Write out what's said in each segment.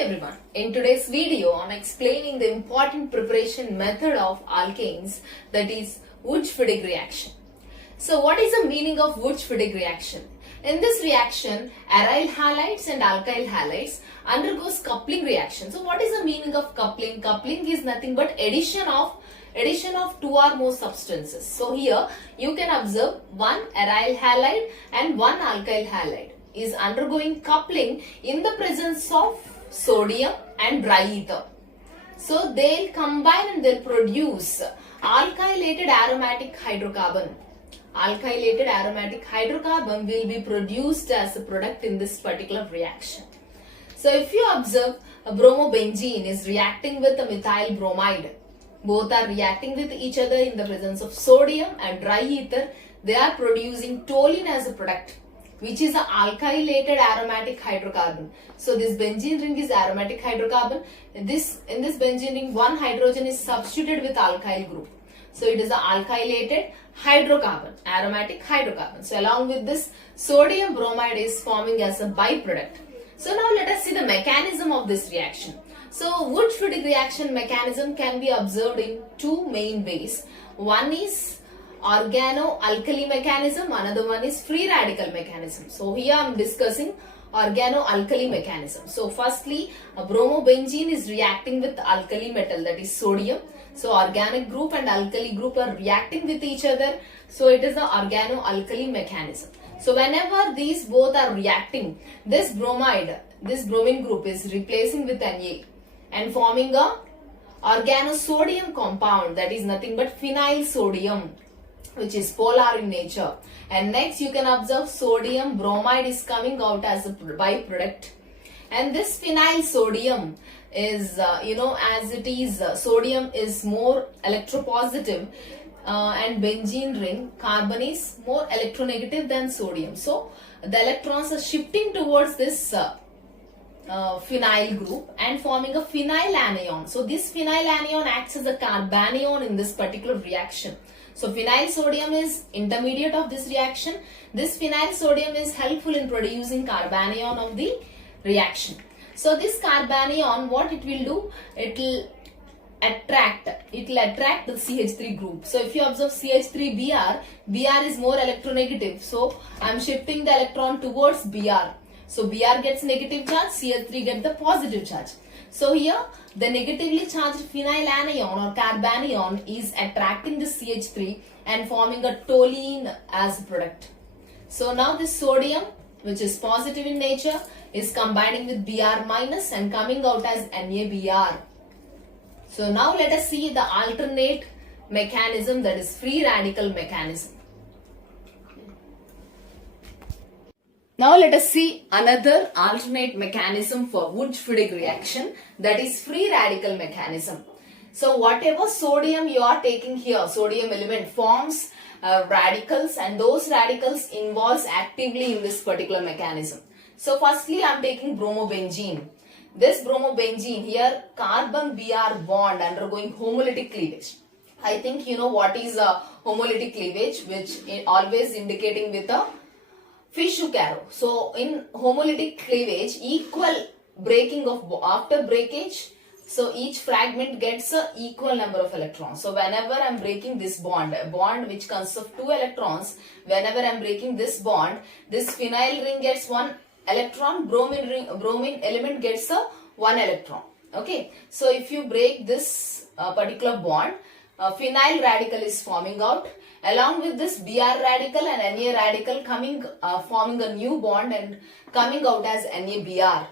everyone, in today's video I'm explaining the important preparation method of alkanes, that is Wurtz-Fittig reaction. So what is the meaning of Wurtz-Fittig reaction? In this reaction, aryl halides and alkyl halides undergoes coupling reaction. So what is the meaning of coupling? Coupling is nothing but addition of two or more substances. So here you can observe one aryl halide and one alkyl halide is undergoing coupling in the presence of sodium and dry ether. So they'll combine and they'll produce alkylated aromatic hydrocarbon. Alkylated aromatic hydrocarbon will be produced as a product in this particular reaction. So if you observe, a bromobenzene is reacting with a methyl bromide. Both are reacting with each other in the presence of sodium and dry ether. They are producing toluene as a product, which is an alkylated aromatic hydrocarbon. So this benzene ring is aromatic hydrocarbon. In this benzene ring, one hydrogen is substituted with alkyl group. So it is an alkylated hydrocarbon, aromatic hydrocarbon. So along with this, sodium bromide is forming as a byproduct. So now let us see the mechanism of this reaction. So Wurtz-Fittig reaction mechanism can be observed in two main ways. One is organo-alkali mechanism, another one is free radical mechanism. So here I am discussing organo-alkali mechanism. So firstly, a bromobenzene is reacting with alkali metal, that is sodium. So organic group and alkali group are reacting with each other. So it is the organo-alkali mechanism. So whenever these both are reacting, this bromine group is replacing with Na and forming a organosodium compound, that is nothing but phenyl sodium, which is polar in nature. And next you can observe sodium bromide is coming out as a byproduct. And this phenyl sodium is, as it is, sodium is more electropositive and benzene ring, carbon is more electronegative than sodium. So the electrons are shifting towards this phenyl group and forming a phenyl anion. So this phenyl anion acts as a carbanion in this particular reaction. So phenyl sodium is intermediate of this reaction. This phenyl sodium is helpful in producing carbanion of the reaction. So this carbanion, what it will do? It will attract the CH3 group. So if you observe CH3Br, Br is more electronegative. So I am shifting the electron towards Br. So Br gets negative charge, CH3 gets the positive charge. So here the negatively charged phenyl anion or carbanion is attracting the CH3 and forming a toluene as a product. So now this sodium, which is positive in nature, is combining with Br minus and coming out as NaBr. So now let us see the alternate mechanism, that is free radical mechanism. Now let us see another alternate mechanism for Wurtz-Fittig reaction, that is free radical mechanism. So whatever sodium you are taking here, sodium element forms radicals, and those radicals involves actively in this particular mechanism. So firstly I am taking bromobenzene. This bromobenzene here, carbon Br bond undergoing homolytic cleavage. I think you know what is a homolytic cleavage, which is always indicating with a fish hook arrow. So in homolytic cleavage, equal breaking of after breakage, so each fragment gets a equal number of electrons. So whenever I am breaking this bond, a bond which consists of two electrons, whenever I am breaking this bond, this phenyl ring gets one electron, bromine element gets a one electron. Okay, so if you break this particular bond, phenyl radical is forming out. Along with this, Br radical and Na radical forming a new bond and coming out as NaBr.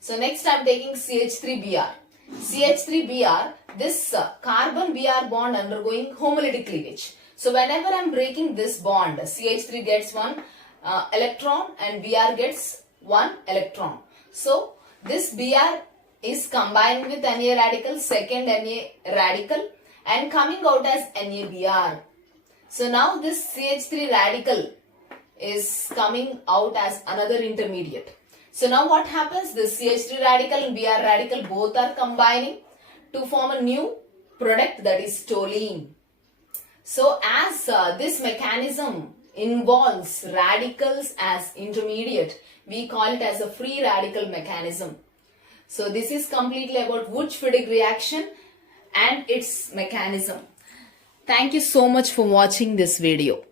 So next I am taking CH3Br. CH3Br, this carbon Br bond undergoing homolytic cleavage. So whenever I am breaking this bond, CH3 gets one electron and Br gets one electron. So this Br is combined with Na radical, second Na radical, and coming out as NaBr. So now this CH3 radical is coming out as another intermediate. So now what happens? This CH3 radical and Br radical both are combining to form a new product, that is toluene. So as this mechanism involves radicals as intermediate, we call it as a free radical mechanism. So this is completely about Wurtz-Fittig reaction and its mechanism. Thank you so much for watching this video.